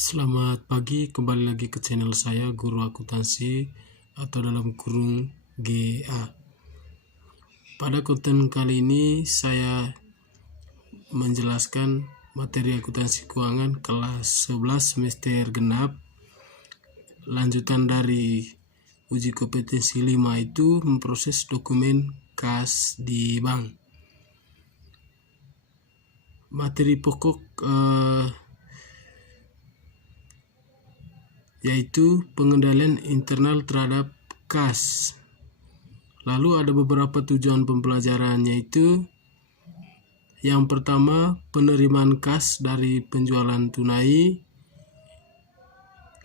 Selamat pagi, kembali lagi ke channel saya Guru Akuntansi atau dalam kurung GA. Pada konten kali ini saya menjelaskan materi akuntansi keuangan kelas 11 semester genap. Lanjutan dari uji kompetensi 5 itu memproses dokumen kas di bank. Materi pokok yaitu pengendalian internal terhadap kas. Lalu ada beberapa tujuan pembelajaran, yaitu yang pertama penerimaan kas dari penjualan tunai,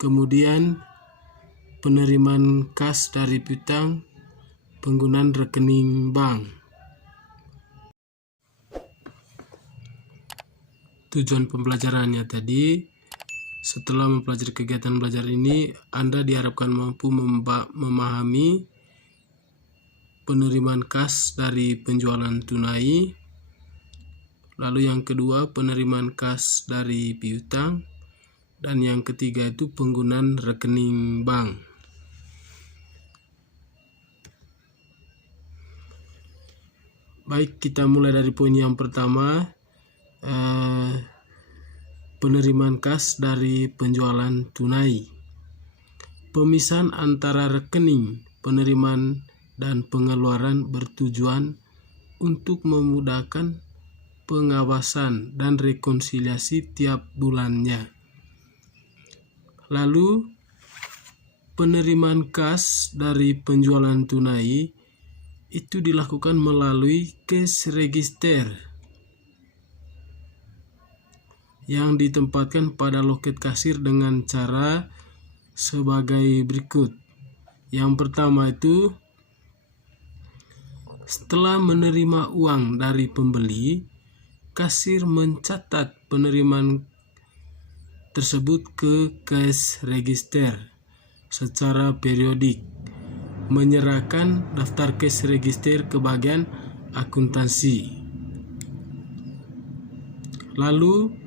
kemudian penerimaan kas dari piutang, penggunaan rekening bank. Tujuan pembelajarannya tadi, setelah mempelajari kegiatan belajar ini, Anda diharapkan mampu memahami penerimaan kas dari penjualan tunai, lalu yang kedua penerimaan kas dari piutang, dan yang ketiga itu penggunaan rekening bank. Baik, kita mulai dari poin yang pertama, penerimaan kas dari penjualan tunai. Pemisahan antara rekening penerimaan dan pengeluaran bertujuan untuk memudahkan pengawasan dan rekonsiliasi tiap bulannya. Lalu, penerimaan kas dari penjualan tunai itu dilakukan melalui cash register yang ditempatkan pada loket kasir dengan cara sebagai berikut. Yang pertama itu, setelah menerima uang dari pembeli, kasir mencatat penerimaan tersebut ke cash register secara periodik, menyerahkan daftar cash register ke bagian akuntansi. Lalu,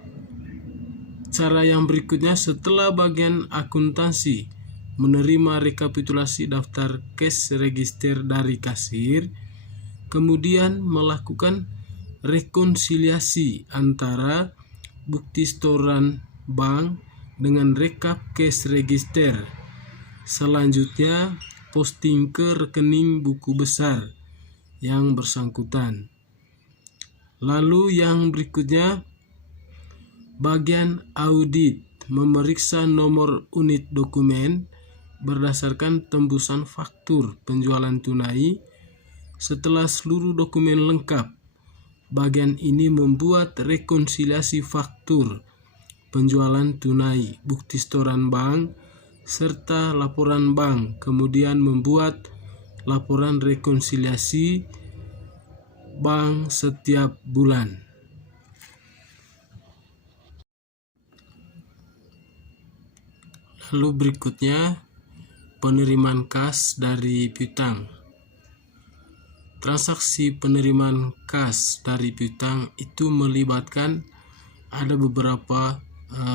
cara yang berikutnya, setelah bagian akuntansi menerima rekapitulasi daftar cash register dari kasir, kemudian melakukan rekonsiliasi antara bukti setoran bank dengan rekap cash register. Selanjutnya, posting ke rekening buku besar yang bersangkutan. Lalu yang berikutnya, bagian audit memeriksa nomor unit dokumen berdasarkan tembusan faktur penjualan tunai. Setelah seluruh dokumen lengkap, bagian ini membuat rekonsiliasi faktur penjualan tunai, bukti setoran bank, serta laporan bank, kemudian membuat laporan rekonsiliasi bank setiap bulan. Lalu berikutnya, penerimaan kas dari piutang. Transaksi penerimaan kas dari piutang itu melibatkan ada beberapa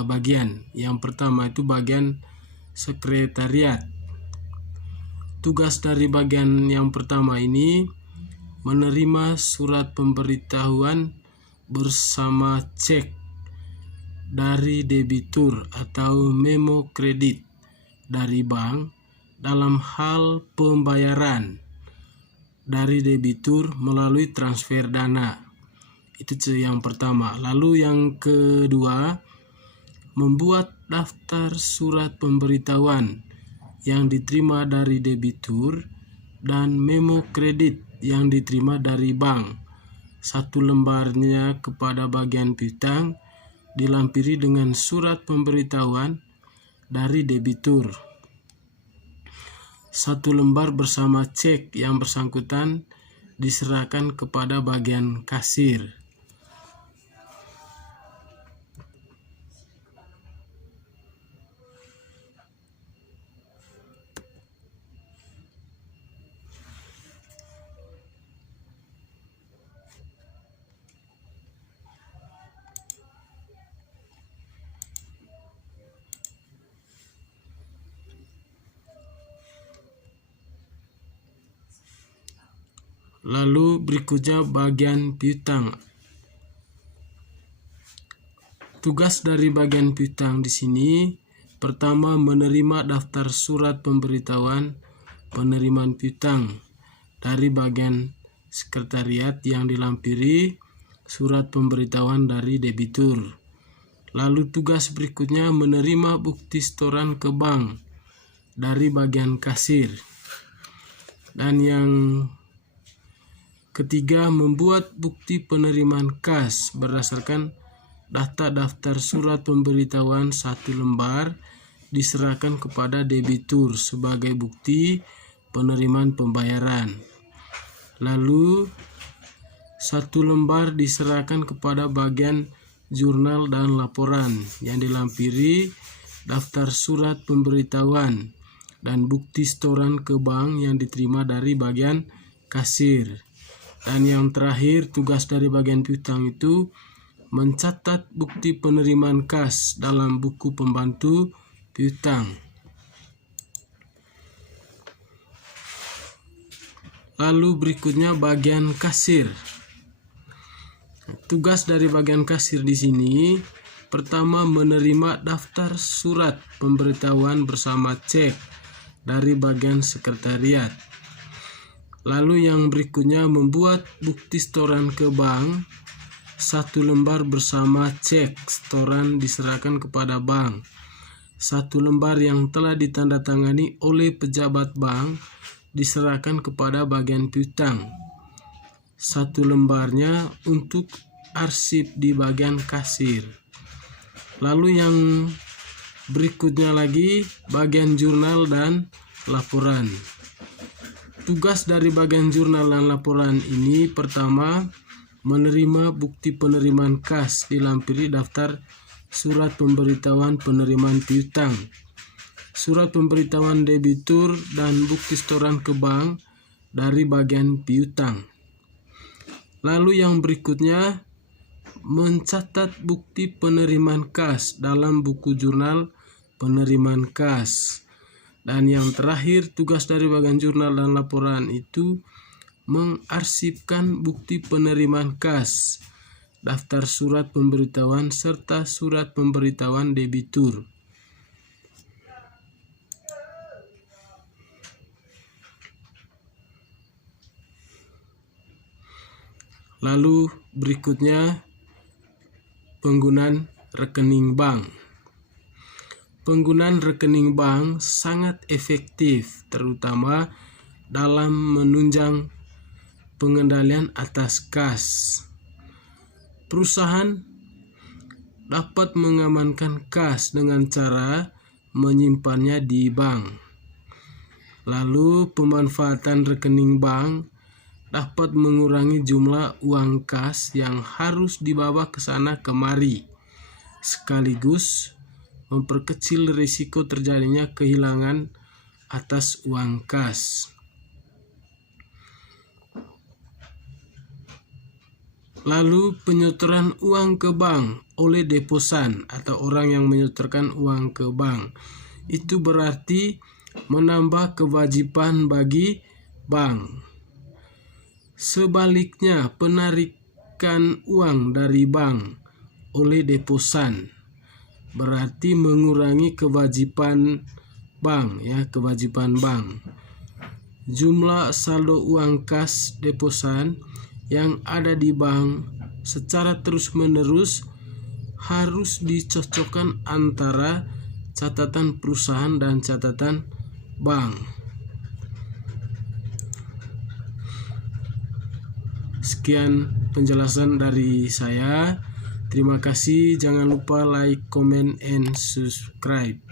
bagian. Yang pertama itu bagian sekretariat. Tugas dari bagian yang pertama ini menerima surat pemberitahuan bersama cek dari debitur atau memo kredit dari bank dalam hal pembayaran dari debitur melalui transfer dana. Itu yang pertama. Lalu yang kedua, membuat daftar surat pemberitahuan yang diterima dari debitur dan memo kredit yang diterima dari bank. Satu lembarnya kepada bagian piutang dilampiri dengan surat pemberitahuan dari debitur. Satu lembar bersama cek yang bersangkutan diserahkan kepada bagian kasir. Lalu berikutnya bagian piutang. Tugas dari bagian piutang di sini, pertama menerima daftar surat pemberitahuan penerimaan piutang dari bagian sekretariat yang dilampiri surat pemberitahuan dari debitur. Lalu tugas berikutnya menerima bukti setoran ke bank dari bagian kasir. Dan yang ketiga, membuat bukti penerimaan kas berdasarkan daftar surat pemberitahuan 1 lembar diserahkan kepada debitur sebagai bukti penerimaan pembayaran. Lalu 1 lembar diserahkan kepada bagian jurnal dan laporan yang dilampiri daftar surat pemberitahuan dan bukti setoran ke bank yang diterima dari bagian kasir. Dan yang terakhir, tugas dari bagian piutang itu mencatat bukti penerimaan kas dalam buku pembantu piutang. Lalu berikutnya bagian kasir. Tugas dari bagian kasir di sini, pertama menerima daftar surat pemberitahuan bersama cek dari bagian sekretariat. Lalu yang berikutnya membuat bukti setoran ke bank 1 lembar bersama cek setoran diserahkan kepada bank. 1 lembar yang telah ditandatangani oleh pejabat bank diserahkan kepada bagian piutang. 1 lembarnya untuk arsip di bagian kasir. Lalu yang berikutnya lagi bagian jurnal dan laporan. Tugas dari bagian jurnal dan laporan ini, pertama menerima bukti penerimaan kas dilampiri daftar surat pemberitahuan penerimaan piutang, surat pemberitahuan debitur dan bukti setoran ke bank dari bagian piutang. Lalu yang berikutnya mencatat bukti penerimaan kas dalam buku jurnal penerimaan kas. Dan yang terakhir, tugas dari bagian jurnal dan laporan itu mengarsipkan bukti penerimaan kas, daftar surat pemberitahuan serta surat pemberitahuan debitur. Lalu berikutnya penggunaan rekening bank. Penggunaan rekening bank sangat efektif, terutama dalam menunjang pengendalian atas kas. Perusahaan dapat mengamankan kas dengan cara menyimpannya di bank. Lalu pemanfaatan rekening bank dapat mengurangi jumlah uang kas yang harus dibawa ke sana kemari, sekaligus memperkecil risiko terjadinya kehilangan atas uang kas. Lalu penyetoran uang ke bank oleh deposan atau orang yang menyetorkan uang ke bank. Itu berarti menambah kewajiban bagi bank. Sebaliknya, penarikan uang dari bank oleh deposan berarti mengurangi kewajiban bank, kewajiban bank. Jumlah saldo uang kas deposan yang ada di bank secara terus-menerus harus dicocokkan antara catatan perusahaan dan catatan bank. Sekian penjelasan dari saya. Terima kasih. Jangan lupa like, comment, and subscribe.